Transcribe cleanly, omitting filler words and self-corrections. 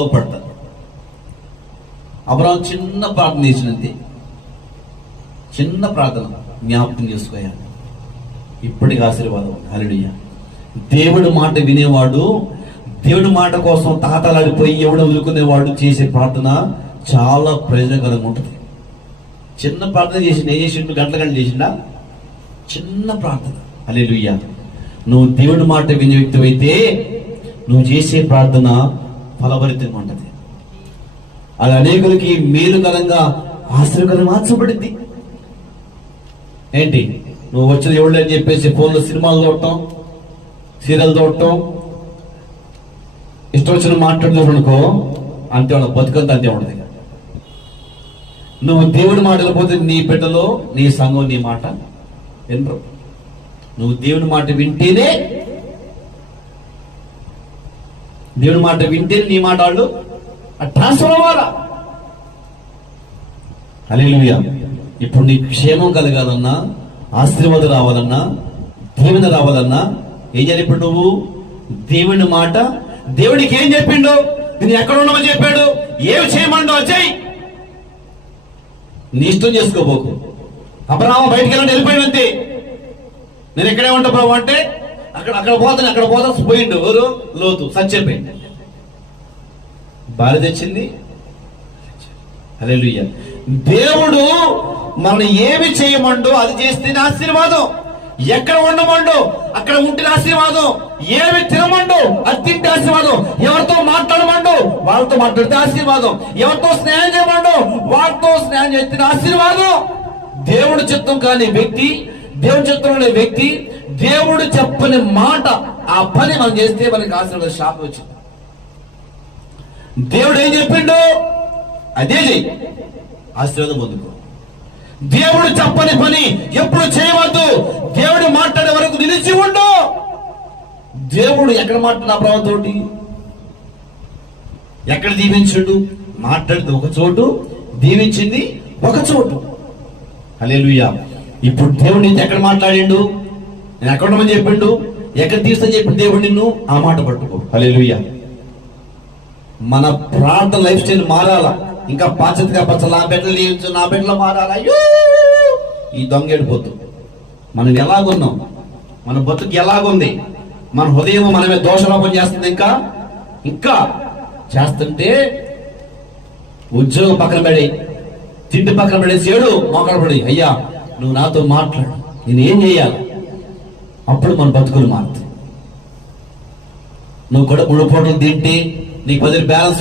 బాగుపడతారు. అబ్రహాము చిన్న ప్రార్థన చేసినంతే, చిన్న ప్రార్థన జ్ఞాపకం చేసుకోయాలి, ఇప్పటికి ఆశీర్వాదం. హల్లెలూయా. దేవుడి మాట వినేవాడు, దేవుడి మాట కోసం తాతలాడిపోయి ఎవడు వదులుకునేవాడు చేసే ప్రార్థన చాలా ప్రయోజనకరంగా ఉంటుంది. చిన్న ప్రార్థన చేసిండు, ఏం చేసిండు? గంటలు చేసిండా? చిన్న ప్రార్థన. హల్లెలూయా. నువ్వు దేవుడి మాట వినే వ్యక్తి అయితే నువ్వు చేసే ప్రార్థన ఫలభరితంగా ఉంటుంది. అది అనేకులకి మేలుకరంగా ఆశ్చర్యకరంగా మార్చబడింది. ఏంటి నువ్వు వచ్చిన ఎవరు అని చెప్పేసి ఫోన్లో సినిమాలు చూడటం, సీరియల్ చూడటం, ఇష్టం వచ్చిన మాట్లాడుతున్నావు అనుకో, అంతే ఉండదు, బతుకంతా అంతే ఉండదు. నువ్వు దేవుడి మాట వెళ్ళిపోతే నీ బిడ్డలో నీ సంఘం నీ మాట వినరు. నువ్వు దేవుడి మాట వింటేనే, దేవుడి మాట వింటే నీ మాట వాళ్ళు ట్రాన్స్ఫర్ అవ్వాలా. హల్లెలూయా. ఇప్పుడు నీ క్షేమం కలగాలన్నా, ఆశీర్వాదం రావాలన్నా, దీవెన రావాలన్నా ఏం చేయాలి? ఇప్పుడు నువ్వు దేవుని మాట, దేవుడికి ఏం చెప్పిండు, నేను ఎక్కడ ఉండమని చెప్పాడు, ఏమి చేయమండో చెయ్యి. నీ ఇష్టం చేసుకోబోకు. అబ్రహాము బయటికి వెళ్ళండి, వెళ్ళిపోయినంతే. నేను ఎక్కడే ఉంటా ప్రభు అంటే అక్కడ పోతాను పోయిండు. ఎవరు? లోతు. సచ్చిపోయింది. భార్య తెచ్చింది. హల్లెలూయా. దేవుడు మనం ఏమి చేయమండో అది చేస్తే ఆశీర్వాదం, ఎక్కడ ఉండమండో అక్కడ ఉంటే ఆశీర్వాదం, ఏమి తినమండో అది తింటే ఆశీర్వాదం, ఎవరితో మాట్లాడమండో వాళ్ళతో మాట్లాడితే ఆశీర్వాదం, ఎవరితో స్నేహం చేయమండో వాళ్ళతో స్నేహం చేస్తే ఆశీర్వాదం. దేవుడు చిత్తం కాని వ్యక్తి, దేవుడి చిత్తం అనే వ్యక్తి, దేవుడు చెప్పని మాట ఆ పని మనం చేస్తే మనకి ఆశీర్వాదం శాపం వచ్చింది. దేవుడు ఏం చెప్పిండో అదే చెయ్యి, ఆశీర్వాదం పొందుకో. దేవుడు చెప్పని పని ఎప్పుడు చేయవద్దు. దేవుడు మాట్లాడే వరకు నిలిచి ఉండు. దేవుడు ఎక్కడ మాట్లాడిన ప్రభుతోటి, ఎక్కడ దీవించుడు, మాట్లాడితే ఒక చోటు, దీవించింది ఒక చోటు. హల్లెలూయా. ఇప్పుడు దేవుడు నీతో ఎక్కడ మాట్లాడిండు, నేను ఎక్కడ ఉండమని చెప్పిండు, ఎక్కడ తీస్తా చెప్పి దేవుడు నిన్ను ఆ మాట పట్టుకో. హల్లెలూయా. మన ప్రార్థన లైఫ్ స్టైల్ మారాలా. ఇంకా పాచతిగా పచ్చ నా బిడ్డలు లేవచ్చు, నా బిడ్డలు మారాలా. అయ్యో ఈ దొంగేడిపోతు. మనం ఎలాగున్నాం, మన బతుకు ఎలాగుంది, మన హృదయం మనమే దోషారోపణ చేస్తుంది. ఇంకా చేస్తుంటే ఉద్యోగం పక్కన పడి, తిండి పక్కన పడేసి ఏడు మోకడపడి, అయ్యా నువ్వు నాతో మాట్లాడు, నేను ఏం చేయాలి? అప్పుడు మన బతుకులు మారుతాయి. నువ్వు కూడా 3 పూటలు తింటే నీకు 10 బ్యాలెన్స్